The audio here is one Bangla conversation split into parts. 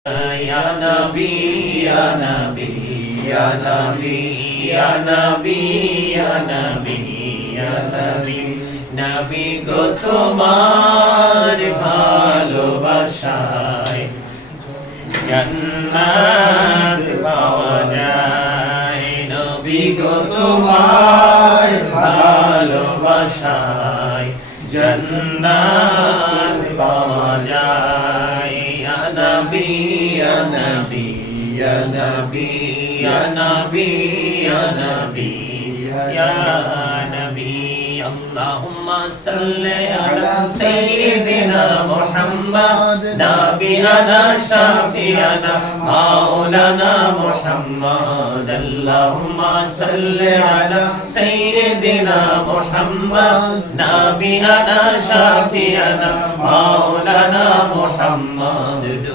Ya Nabi, Ya Nabi, Ya Nabi, Ya Nabi, Ya Nabi, Ya Nabi, Nabi গো তোমার ভালোবাসায় জান্নাত পাওয়া যায় নবী গো তোমার ভালোবাসায় জান্নাত পাওয়া যায় Nabi, Ya Nabi, Ya Nabi, Ya Nabi, Ya Nabi, Ya Nabi, Allahumma salli ala Sayyidina Muhammad, Nabiana, Shafiana, Maulana Muhammad, Allahumma salli ala Sayyidina Muhammad, Nabiana, Shafiana, Maulana Muhammad,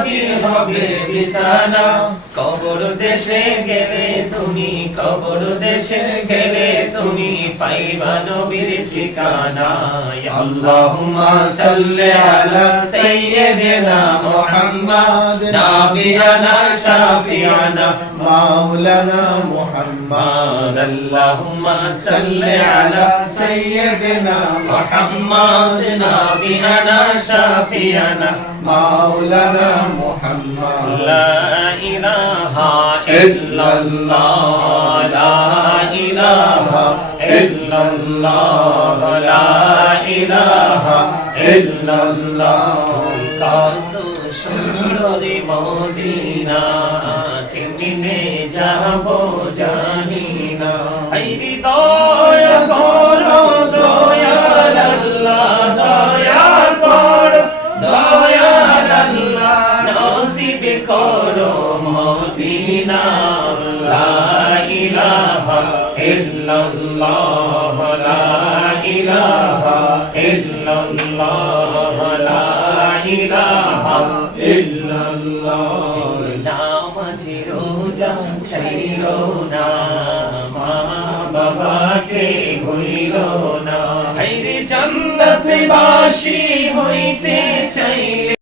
মাটি হবে বিছানা কবর দেশে গেলে তুমি কবর দেশে গেলে তুমি পাইবা নবীর ঠিকানা আল্লাহুম্মা সাল্লি আলা সাইয়্যিদিনা মুহাম্মাদ নাবিয়ানা শাফিয়ানা মাওলানা মুহাম্মাদ আল্লাহুম্মা সাল্লি আলা সাইয়্যিদিনা মুহাম্মাদ নাবিয়ানা শাফিয়ানা মাওলানা মুহাম্মাদ লা ইলাহা ইল্লাল্লাহ লা ইলাহা ইল্লাল্লাহ লা ইলাহা ইল্লাল্লাহ। কত সুন্দর মদিনা জানি না। এই করো মদিনা লা ইলাহা ইল্লাল্লাহ, লা ইলাহা ইল্লাল্লাহ, লা ইলাহা ইল্লাল্লাহ। নামাজি রোজা ছাইরো না, মা বাবাকে ভুইল না। হাইরে জান্নাত বাসী হইতে